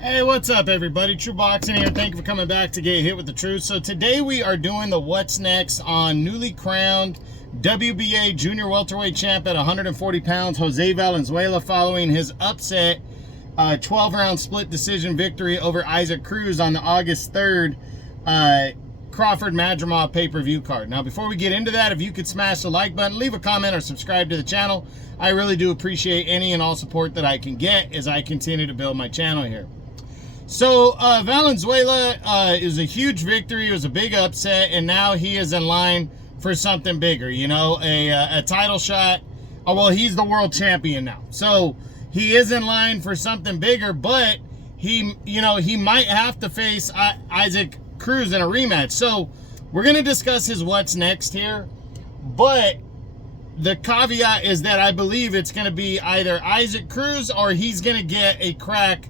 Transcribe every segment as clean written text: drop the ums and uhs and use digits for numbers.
Hey, what's up, everybody? True Boxing here. Thank you for coming back to Get Hit with the Truth. So today we are doing the What's Next on newly crowned WBA Junior Welterweight Champ at 140 pounds, Jose Valenzuela, following his upset 12-round split decision victory over Isaac Cruz on the August 3rd Crawford Madrimov pay-per-view card. Now, before we get into that, if you could smash the like button, leave a comment, or subscribe to the channel, I really do appreciate any and all support that I can get as I continue to build my channel here. So Valenzuela is a huge victory. It was a big upset, and now he is in line for something bigger. You know, a title shot. Oh, well, he's the world champion now, so he is in line for something bigger. But he might have to face Isaac Cruz in a rematch. So we're gonna discuss his what's next here, but the caveat is that I believe it's gonna be either Isaac Cruz or he's gonna get a crack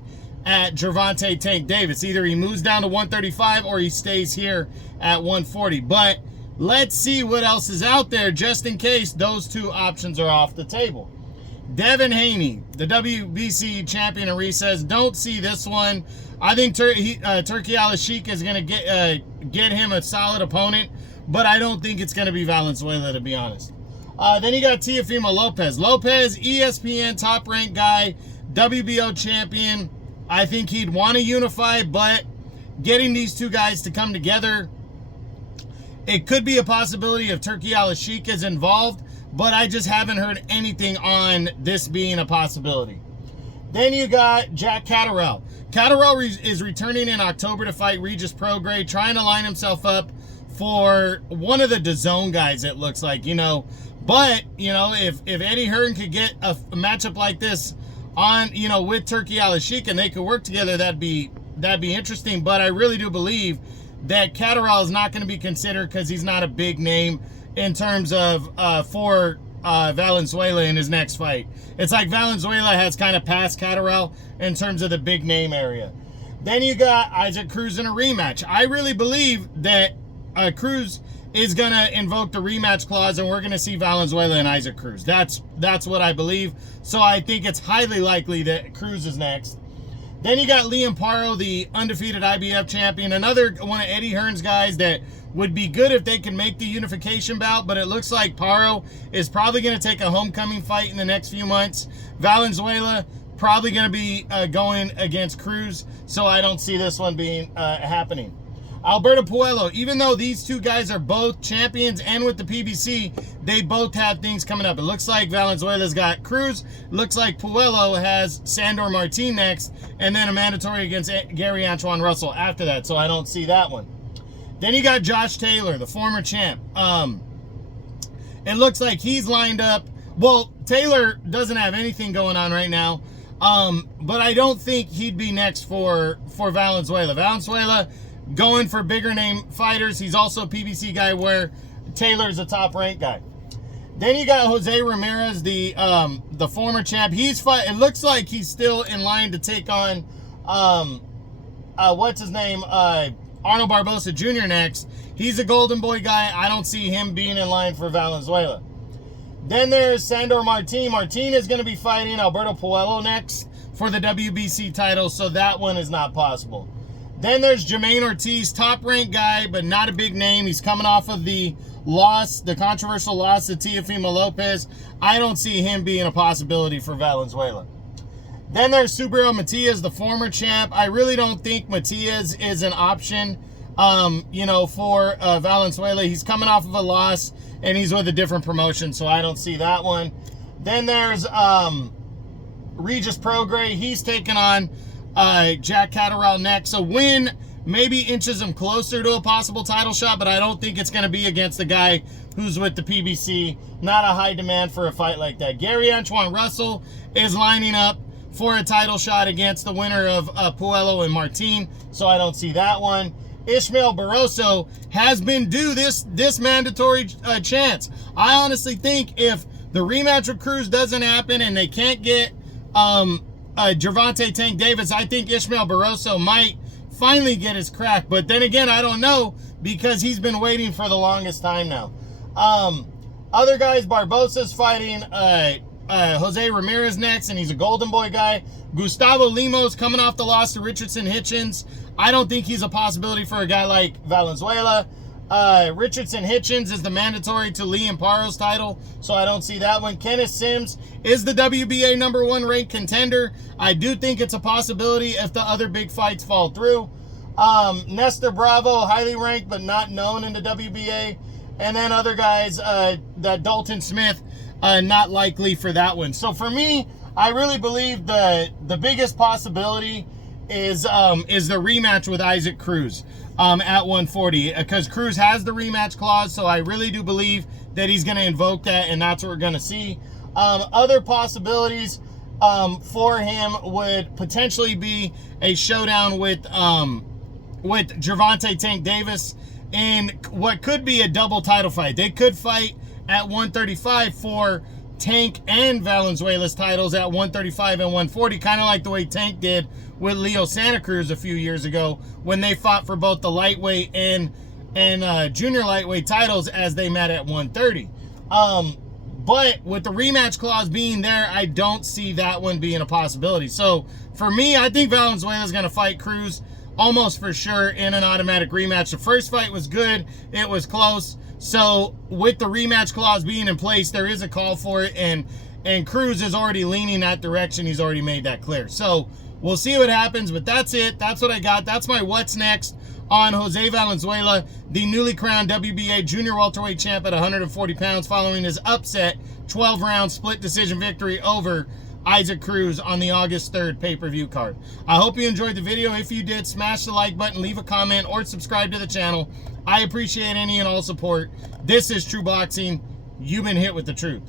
at Gervonta Tank Davis. Either he moves down to 135 or he stays here at 140. But let's see what else is out there just in case those two options are off the table. Devin Haney, the WBC champion in recess, don't see this one. I think Turki Al-Sheikh is going to get him a solid opponent, but I don't think it's going to be Valenzuela, to be honest. Then you got Teofimo Lopez. Lopez, ESPN top-ranked guy, WBO champion. I think he'd want to unify, but getting these two guys to come together, it could be a possibility if Turki Al-Sheikh is involved, but I just haven't heard anything on this being a possibility. Then you got Jack Catterall. Catterall is returning in October to fight Regis Prograis, trying to line himself up for one of the DAZN guys, it looks like, But, if Eddie Hearn could get a matchup like this on, with Turki Al-Sheikh and they could work together, that'd be interesting. But I really do believe that Catterall is not going to be considered because he's not a big name in terms of for Valenzuela in his next fight. It's like Valenzuela has kind of passed Catterall in terms of the big name area. Then you got Isaac Cruz in a rematch. I really believe that Cruz is going to invoke the rematch clause, and we're going to see Valenzuela and Isaac Cruz. That's what I believe. So I think it's highly likely that Cruz is next. Then you got Liam Paro, the undefeated IBF champion, another one of Eddie Hearn's guys that would be good if they can make the unification bout, but it looks like Paro is probably going to take a homecoming fight in the next few months. Valenzuela probably going to be going against Cruz, so I don't see this one being happening. Alberto Puello, even though these two guys are both champions and with the PBC, they both have things coming up. It looks like Valenzuela's got Cruz. Looks like Puello has Sandor Martin next, and then a mandatory against Gary Antoine Russell after that, so I don't see that one. Then you got Josh Taylor, the former champ. It looks like he's lined up. Well, Taylor doesn't have anything going on right now, but I don't think he'd be next for Valenzuela. Valenzuela going for bigger name fighters. He's also a PBC guy where Taylor's a top ranked guy. Then you got Jose Ramirez, the former champ. It looks like he's still in line to take on what's his name? Arnold Barbosa Jr. next. He's a Golden Boy guy. I don't see him being in line for Valenzuela. Then there's Sandor Martin. Martin is going to be fighting Alberto Puello next for the WBC title, so that one is not possible. Then there's Jermaine Ortiz, top-ranked guy, but not a big name. He's coming off of the controversial loss to Teofimo Lopez. I don't see him being a possibility for Valenzuela. Then there's Subriel Matias, the former champ. I really don't think Matias is an option, for Valenzuela. He's coming off of a loss, and he's with a different promotion, so I don't see that one. Then there's Regis Prograis. He's taking on Jack Catterall next. So win maybe inches him closer to a possible title shot, but I don't think it's going to be against the guy who's with the PBC. Not a high demand for a fight like that. Gary Antoine Russell is lining up for a title shot against the winner of Puello and Martin, so I don't see that one. Ishmael Barroso has been due this mandatory chance. I honestly think if the rematch with Cruz doesn't happen and they can't get Gervonta Tank Davis, I think Ishmael Barroso might finally get his crack. But then again, I don't know because he's been waiting for the longest time now. Other guys, Barbosa's fighting Jose Ramirez next, and he's a Golden Boy guy. Gustavo Lemos coming off the loss to Richardson Hitchens. I don't think he's a possibility for a guy like Valenzuela. Richardson Hitchens is the mandatory to Lee Amparo's title, so I don't see that one. Kenneth Sims is the WBA #1 ranked contender. I do think it's a possibility if the other big fights fall through. Nestor Bravo, highly ranked but not known in the WBA. And then other guys, that Dalton Smith, not likely for that one. So for me, I really believe the biggest possibility is the rematch with Isaac Cruz at 140, because Cruz has the rematch clause, so I really do believe that he's going to invoke that, and that's what we're going to see. Other possibilities for him would potentially be a showdown with Gervonta Tank Davis in what could be a double title fight. They could fight at 135 for Tank and Valenzuela's titles at 135 and 140, kind of like the way Tank did with Leo Santa Cruz a few years ago when they fought for both the lightweight and junior lightweight titles as they met at 130. But with the rematch clause being there, I don't see that one being a possibility. So for me, I think Valenzuela's going to fight Cruz almost for sure in an automatic rematch. The first fight was good. It was close. So with the rematch clause being in place, there is a call for it, and Cruz is already leaning that direction. He's already made that clear. So we'll see what happens, but that's it. That's what I got. That's my what's next on Jose Valenzuela, the newly crowned WBA Junior Welterweight Champ at 140 pounds, following his upset 12-round split decision victory over Isaac Cruz on the August 3rd pay-per-view card. I hope you enjoyed the video. If you did, smash the like button, leave a comment, or subscribe to the channel. I appreciate any and all support. This is True Boxing. You've been hit with the truth.